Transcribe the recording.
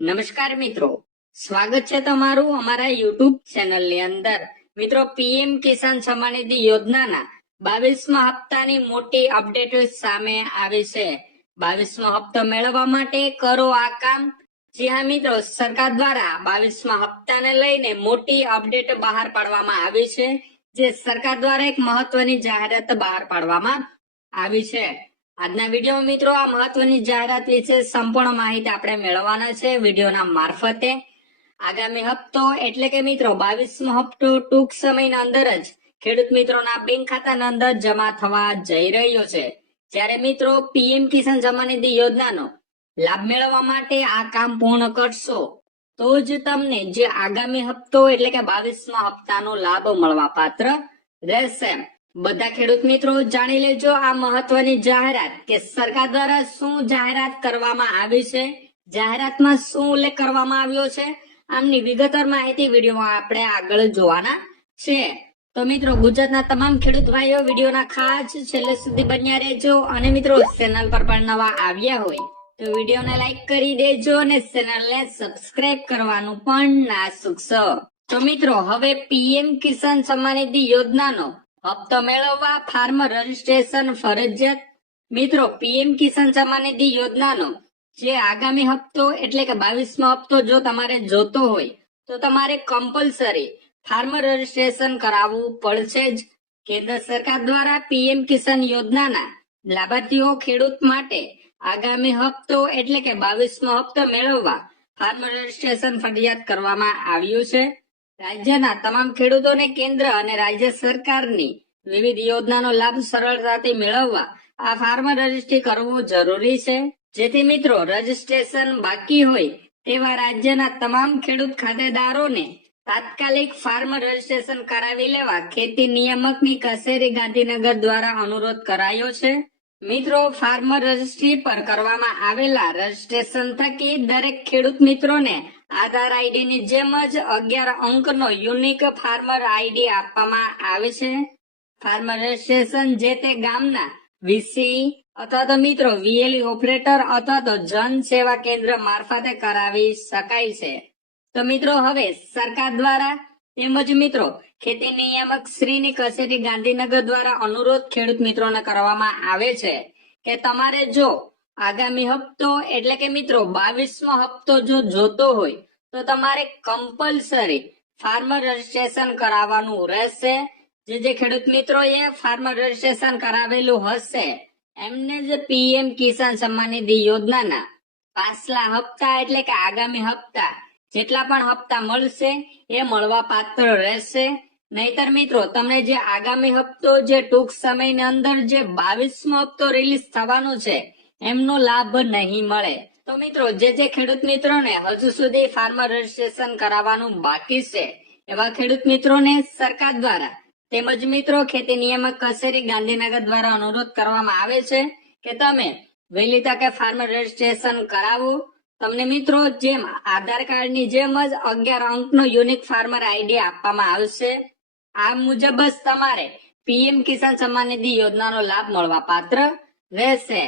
નમસ્કાર મિત્રો, સ્વાગત છે તમારું અમારા યુટ્યુબ ચેનલની અંદર. મિત્રો, પીએમ કિસાન સન્માન નિધિ યોજનાના 22મા હપ્તાની મોટી અપડેટ સામે આવી છે. 22મો હપ્તો મેળવવા માટે કરો આ કામ. જી હા મિત્રો, સરકાર દ્વારા 22મા હપ્તાને લઈને મોટી અપડેટ બહાર પાડવામાં આવી છે. જે સરકાર દ્વારા એક મહત્વની જાહેરાત બહાર પાડવામાં આવી છે. આજના વિડીયોમાં મિત્રો આ મહત્વની જાહેરાત વિશે સંપૂર્ણ માહિતી આપણે મેળવવાના છે વિડીયોના મારફતે. આગામી હપ્તો એટલે કે મિત્રો 22મો હપ્તો ટૂંક સમયના અંદર જ ખેડૂત મિત્રોના બેંક ખાતાના અંદર જમા થવા જઈ રહ્યો છે. જ્યારે મિત્રો પીએમ કિસાન સન્માન નિધિ યોજનાનો લાભ મેળવવા માટે આ કામ પૂર્ણ કરશો તો જ તમને જે આગામી હપ્તો એટલે કે 22મા હપ્તાનો લાભ મળવા પાત્ર રહેશે. બધા ખેડૂત મિત્રો જાણી લેજો આ મહત્વની જાહેરાત કે સરકાર દ્વારા શું જાહેરાત કરવામાં આવી છે, જાહેરાતમાં શું ઉલ્લેખ કરવામાં આવ્યો છે. આમની વિગતવાર માહિતી વિડીયોમાં આપણે આગળ જોવાના છે. તો મિત્રો ગુજરાતના તમામ ખેડૂત ભાઈઓ વિડીયોના ખાસ છેલ્લે સુધી બન્યા રહેજો. અને મિત્રો ચેનલ પર પણ નવા આવ્યા હોય તો વિડીયોને લાઈક કરી દેજો અને ચેનલને સબસ્ક્રાઇબ કરવાનું પણ ના ચૂકશો. તો મિત્રો હવે પીએમ કિસાન સન્માન નિધિ યોજનાનો હપ્તો મેળવવા ફાર્મર રજીસ્ટ્રેશન ફરજિયાત. મિત્રો પીએમ કિસાન સન્માન નિધિ યોજનાનો જે આગામી હપ્તો એટલે કે 22મો હપ્તો જો તમારે જોતો હોય તો તમારે કમ્પલસરી ફાર્મર રજીસ્ટ્રેશન કરાવવું પડશે જ. કેન્દ્ર સરકાર દ્વારા પીએમ કિસાન યોજનાના લાભાર્થીઓ ખેડૂત માટે આગામી હપ્તો એટલે કે 22મો હપ્તો મેળવવા ફાર્મર રજીસ્ટ્રેશન ફરજિયાત કરવામાં આવ્યું છે. રાજ્યના તમામ ખેડૂતોને કેન્દ્ર અને રાજ્ય સરકારની વિવિધ યોજનાનો લાભ સરળતાથી મેળવવા આ ફાર્મર રજીસ્ટ્રી કરવું જરૂરી છે. જેથી મિત્રો રજીસ્ટ્રેશન બાકી હોય તેવા રાજ્યના તમામ ખેડૂત ખાતેદારોને તાત્કાલિક ફાર્મર રજીસ્ટ્રેશન કરાવી લેવા ખેતી નિયામકની કચેરી ગાંધીનગર દ્વારા અનુરોધ કરાયો છે. મિત્રો ફાર્મર રજીસ્ટ્રી પર કરવામાં આવેલા રજીસ્ટ્રેશન થકી દરેક ખેડૂત મિત્રોને આધાર આઈડી ની જેમ જ 11 અંકનો યુનિક ફાર્મર આઈડી આપવામાં આવે છે. ફાર્મર રજીસ્ટ્રેશન જે તે ગામના વીસી અથવા તો મિત્રો વીએલઈ ઓપરેટર અથવા તો જન સેવા કેન્દ્ર મારફતે કરાવી શકાય છે. તો મિત્રો હવે સરકાર દ્વારા તેમજ મિત્રો ખેતી નિયામક શ્રીની કચેરી ગાંધીનગર દ્વારા અનુરોધ ખેડૂત મિત્રોને કરવામાં આવે છે કે તમારે જો આગામી હપ્તો એટલે કે મિત્રો 22મો હપ્તો જો જોતો હોય તો તમારે કમ્પલસરી ફાર્મર રજીસ્ટ્રેશન કરાવવાનું રહેશે. જે ખેડૂત મિત્રોએ ફાર્મર રજીસ્ટ્રેશન કરાવેલું હશે એમને જ પીએમ કિસાન સન્માન નિધિ યોજનાના પાછલા હપ્તા એટલે કે આગામી હપ્તા જેટલા પણ હપ્તા મળશે એ મળવા પાત્ર રહેશે. નહીતર મિત્રો તમને જે આગામી હપ્તો જે ટૂંક સમયની અંદર જે 22મો હપ્તો રિલીઝ થવાનો છે એમનો લાભ નહીં મળે. તો મિત્રો જે ખેડૂત મિત્રોને હજુ સુધી ફાર્મર રજીસ્ટ્રેશન કરાવવાનું બાકી છે એવા ખેડૂત મિત્રોને સરકાર દ્વારા તેમજ મિત્રો ખેતી નિયામક કચેરી ગાંધીનગર દ્વારા અનુરોધ કરવામાં આવે છે કે તમે વહેલી તકે ફાર્મર રજીસ્ટ્રેશન કરાવો. તમને મિત્રો જેમ આધાર કાર્ડની જેમ જ 11 અંકનો યુનિક ફાર્મર આઈડી આપવામાં આવશે. આ મુજબ જ તમારે પીએમ કિસાન સન્માન નિધિ યોજનાનો લાભ મળવા પાત્ર રહેશે.